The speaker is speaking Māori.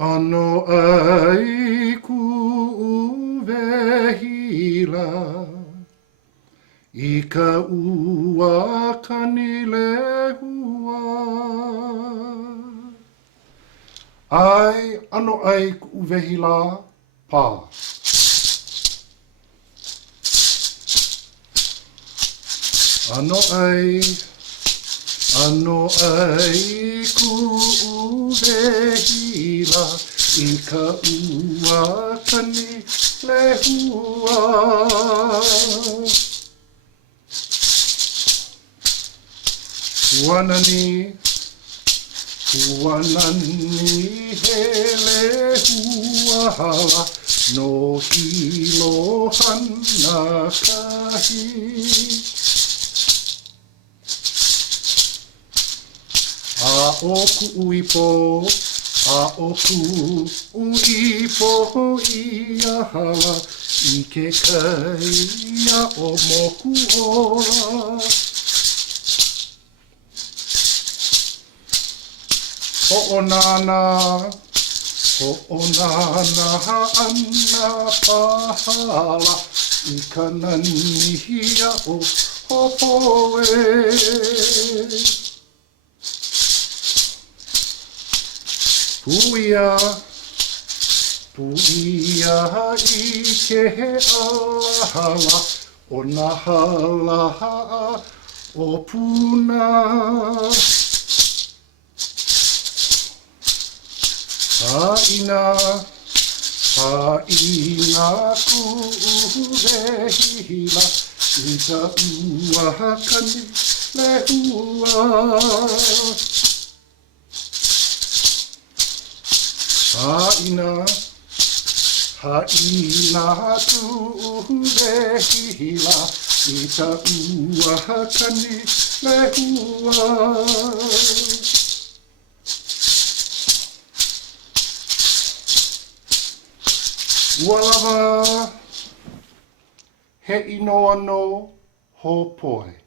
Ano ai ku uvehila I ka ua kani lehua Ai, ano ai ku uvehila pā Ano ai ku uvehila I ka ua kani lehua Kuanani he lehua hala No hilo hana kahi A oku uipo, a oku uipo ia hala I ke kaia o moku ola Ho'onana ana pahala I ka nanihia o hopoe Puia I ke alahala o na halaha o puna Haina ku uvehila I ka ua kani lehua Haina ku uvehila I ka ua kani lehua Ua lava he inoa no hōpoe.